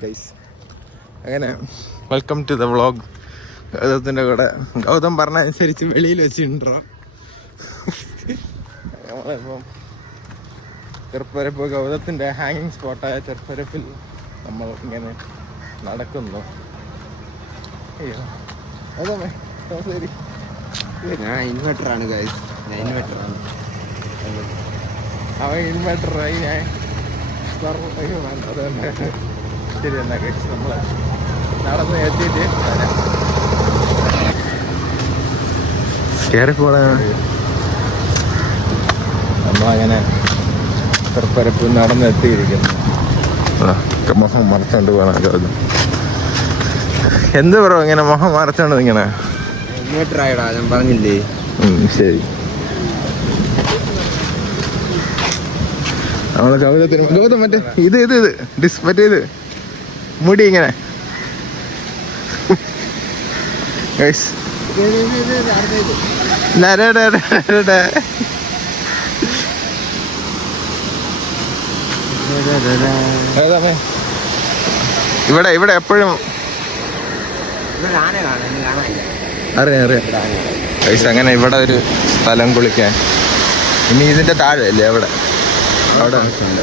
Guys അങ്ങനെ welcome to the vlog. ഗൗതത്തിൻ്റെ കൂടെ ഗൗതം പറഞ്ഞ അനുസരിച്ച് വെളിയിൽ വെച്ചിട്ടുണ്ടോ നമ്മളിപ്പം ചെറുപ്പരപ്പ് ഗൗതത്തിൻ്റെ ഹാങ്ങിങ് സ്പോട്ടായ ചെറുപ്പരപ്പിൽ നമ്മൾ ഇങ്ങനെ നടക്കുന്നു. അയ്യോ ഗൗതമേ ശരി. ഞാൻ ഇൻവെർട്ടറാണ് ഗൈസ്, ഞാൻ ഇൻവെർട്ടറാണ്. അവൻ ഇൻവെർട്ടറായി ഞാൻ അതുതന്നെ. ശരി എന്നാ കഴിച്ച് നമ്മൾ നടന്ന് എത്തിയിട്ട് കയറിപ്പോണ നമ്മളങ്ങനെ ചെറുപ്പരപ്പ് നടന്നെത്തിയിരിക്കുന്നു. മുഖം മറച്ചോണ്ട് പോകണം ഗൗതം. എന്ത് പറ ഇങ്ങനെ മുഖം മറച്ചോണ്ട് ഇങ്ങനെ? ഇൻവെർട്ടറായിടാ, ഞാൻ പറഞ്ഞില്ലേ. ശരി. നമ്മളെ ഗൗതത്തിന് ഗൗതം മറ്റേ ഇത് മറ്റേ ഇത് മുടി ഇങ്ങനെ ഇവിടെ എപ്പോഴും അറിയാം. അങ്ങനെ ഇവിടെ ഒരു സ്ഥലം കുളിക്കാൻ. ഇനി ഇതിന്റെ താഴെ അല്ലേ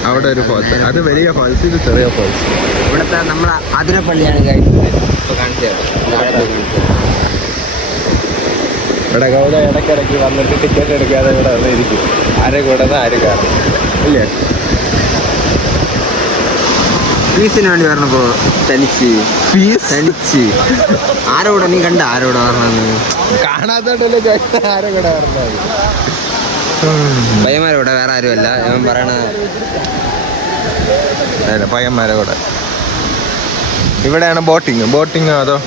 അവിടെ ഒരു ഫോൾസ്. അത് വലിയ ഫോൾസ്, ഇത് ചെറിയ ഫോൾസ്. ഇവിടുത്തെ നമ്മളെ അതിരപ്പള്ളിയാണ് ഇവിടെ ഗൗത ഇടയ്ക്കിടയ്ക്ക് വന്നിട്ട് ടിക്കറ്റ് എടുക്കാതെ ഇവിടെ വന്നിരിക്കും. ആരെ കൂടെ ആര് കാണും ഇല്ലേ? ഫീസിന് വേണ്ടി പറഞ്ഞപ്പോ തനിച്ച് ആരോടെ നീ കണ്ട ആരോടെ പറഞ്ഞത്? കാണാത്തോണ്ടല്ലേ ആരെ കൂടെ പറഞ്ഞത്? പയ്യന്മാരോടെ വേറെ ആരുമല്ല ഞാൻ പറയണ പയ്യന്മാരെ കൂടെ. ഇവിടെയാണ് ബോട്ടിങ് അതോ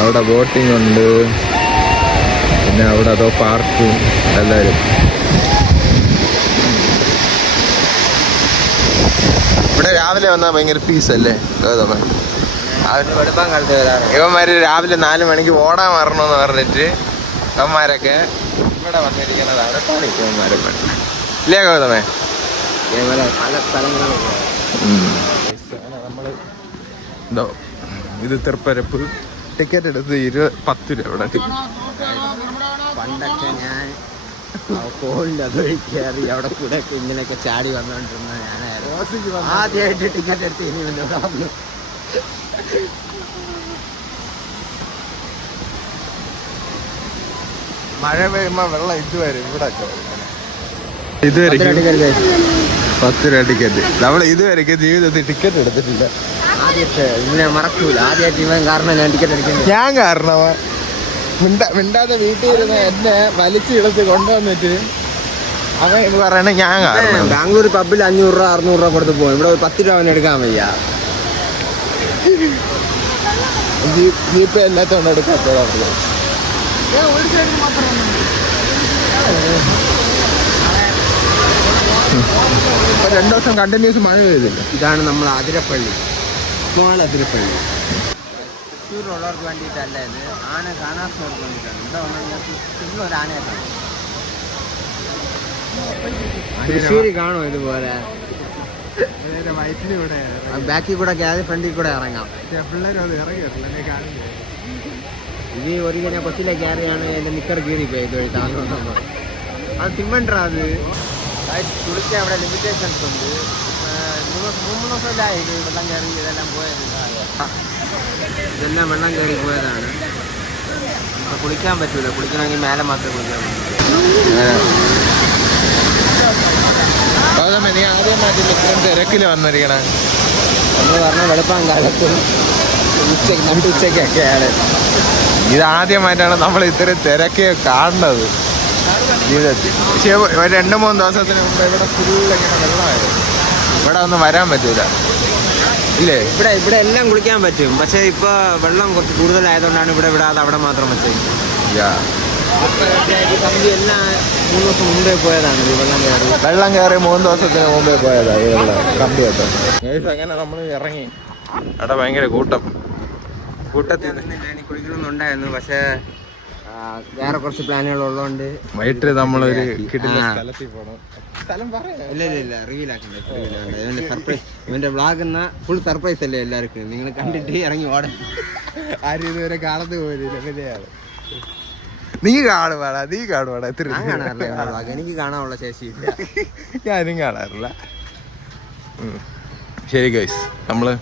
അവിടെ ബോട്ടിങ് ഉണ്ട്, പിന്നെ അവിടെ അതോ പാർക്കും എല്ലാവരും. ഇവിടെ രാവിലെ വന്നാൽ ഭയങ്കര പീസല്ലേ ഗൗതമൻ? വെളുപ്പാൻ കാലത്ത് വരാറ്. ഇവന്മാര് രാവിലെ 4 മണിക്ക് ഓടാൻ വരണമെന്ന് പറഞ്ഞിട്ട് ഇവന്മാരൊക്കെ ഇവിടെ വന്നിരിക്കുന്നതാണ് ഇവന്മാരൊക്കെ ഇല്ലേ ഗൗതമേ? പല സ്ഥലങ്ങളും നമ്മള് എന്തോ ഇത് ചെറുപ്പരപ്പ് ടിക്കറ്റ് എടുത്ത് 10 രൂപ ഇവിടെ. പണ്ടൊക്കെ ഞാൻ കോളിൻ്റെ അതൊഴി കയറി അവിടെ കൂടെ ഇങ്ങനെയൊക്കെ ചാടി വന്നോണ്ടിരുന്ന ഞാനായിരുന്നു ആദ്യമായിട്ട് ടിക്കറ്റ് എടുത്ത്. ഇനി വന്നു മഴ പെയ്യുമ്പോ വെള്ളം ഇതുവരെ ഇവിടെ ഇതുവരെ 10 രൂപ ടിക്കറ്റ്. നമ്മൾ ഇതുവരെയൊക്കെ ജീവിതത്തിൽ ടിക്കറ്റ് എടുത്തിട്ടില്ല. ആദ്യത്തെ ഇതിനെ മറക്കൂല. ആദ്യമായിട്ട് ഇവൻ കാരണം ഞാൻ ടിക്കറ്റ് എടുക്കുന്നത്. ഞാൻ കാരണമാ മിണ്ടാതെ വീട്ടിൽ ഇരുന്ന് എന്നെ വലിച്ചിടത്ത് കൊണ്ടുവന്നിട്ട് അവൻ പറയണ ഞാൻ കാരണം. ബാംഗ്ലൂർ പബ്ബിൽ 500 രൂപ 600 രൂപ കൊടുത്ത് പോകും. ഇവിടെ 10 രൂപ അവൻ എടുക്കാൻ വയ്യ. ജീപ്പ് എല്ലാത്തോണ്ട് എടുക്കാത്തതാണ്. 2 ദിവസം കണ്ടിന്യൂസ് മഴ പെയ്തില്ല. ഇതാണ് നമ്മൾ അതിരപ്പള്ളി, സ്മോൾ അതിരപ്പള്ളി. തൃശ്ശൂരുള്ളവർക്ക് വേണ്ടിയിട്ടല്ല ഇത്, ആന കാണാത്തവർക്ക് വേണ്ടിയിട്ടാണ്. ഇവിടെ വന്നാൽ ഒരു ആനയെ കാണും. തൃശ്ശൂര് കാണും ഇതുപോലെ. ബാക്കിൽ കൂടെ ഫ്രണ്ടിൽ കൂടെ ഇറങ്ങാം. ഇത് ഒരിക്കലും കൊച്ചിലെ കയറിയാണ് എൻ്റെ നിക്കർ കീറിപ്പോയി ഇതുവഴി താങ്ങി വന്നപ്പോൾ. അത് തിമ്മണ്ടാ. അത് കുളിക്കാൻ അവിടെ ലിമിറ്റേഷൻസ് ഉണ്ട്. 3 ദിവസമില്ലായി വെള്ളം കയറി ഇതെല്ലാം പോയത്. ഇതെല്ലാം വെള്ളം കയറി പോയതാണ്. അപ്പോൾ കുളിക്കാൻ പറ്റൂല. കുളിക്കണമെങ്കിൽ മേലെ മാത്രമേ കുളിക്കാൻ പറ്റൂ. നീ ആദ്യമായിട്ട് ഇത്രയും തിരക്കിൽ വന്നിരിക്കണേ. നമ്മൾ പറഞ്ഞ വെളുപ്പാൻ കാലത്തും ഉച്ചയ്ക്കൊക്കെയാണ്. ഇതാദ്യമായിട്ടാണ് നമ്മൾ ഇത്രയും തിരക്ക് കാണുന്നത് ജീവിതത്തിൽ. പക്ഷേ 2-3 ദിവസത്തിന് മുമ്പ് ഇവിടെ ഫുള്ള് ഇങ്ങനെ വെള്ളമായിരുന്നു. ഇവിടെ ഒന്നും വരാൻ പറ്റൂല ഇല്ലേ? ഇവിടെ എല്ലാം കുളിക്കാൻ പറ്റും. പക്ഷേ ഇപ്പോൾ വെള്ളം കുറച്ച് കൂടുതലായതുകൊണ്ടാണ് ഇവിടെ വിടാതെ അവിടെ മാത്രം പറ്റും. എല്ലാം 3 ദിവസം മുമ്പേ പോയതാണ് ഈ വെള്ളം കയറി 3 ദിവസത്തിന് മുമ്പേ പോയതാണ് ഈ വെള്ളം കമ്പി വെട്ടം. അങ്ങനെ നമ്മൾ ഇറങ്ങി. അവിടെ ഭയങ്കര കൂട്ടത്തിൽ കുളിക്കണമെന്നുണ്ടായിരുന്നു. പക്ഷേ വേറെ കുറച്ച് പ്ലാനുകൾ ഉള്ളതുകൊണ്ട് വൈകിട്ട് നമ്മളൊരു കിടിലൻ സ്ഥലത്തിൽ പോകണം. സ്ഥലം ഇല്ല റിവീലാക്കണ്ടേ. സർപ്രൈസ് ഇവന്റെ വ്ളോഗ് എന്നാ ഫുൾ സർപ്രൈസ് അല്ലേ എല്ലാവർക്കും. നിങ്ങൾ കണ്ടിട്ട് ഇറങ്ങി ഓടാൻ. ആരും ഇതുവരെ കാണുന്നു പോലില്ല. പിന്നെയാണ് നീ കാണുവാടാ, നീ കാണുവാടാ. എത്ര ഞാൻ കാണാറില്ല വ്ളോഗ്, എനിക്ക് കാണാനുള്ള ശേഷിയില്ല. ഞാനും കാണാറില്ല. ശരി ഗൈസ്, നമ്മള്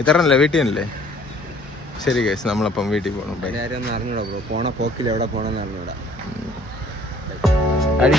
ഇത്രല്ലേ വീട്ടിൽ തന്നെയല്ലേ? ശരി ഗൈസ്, നമ്മളപ്പം വീട്ടിൽ പോകണം. ആരും ഒന്നും അറിഞ്ഞൂടാ ബ്രോ, പോണ പോക്കിൽ എവിടെ പോണെന്ന് അറിഞ്ഞൂടാ. അടി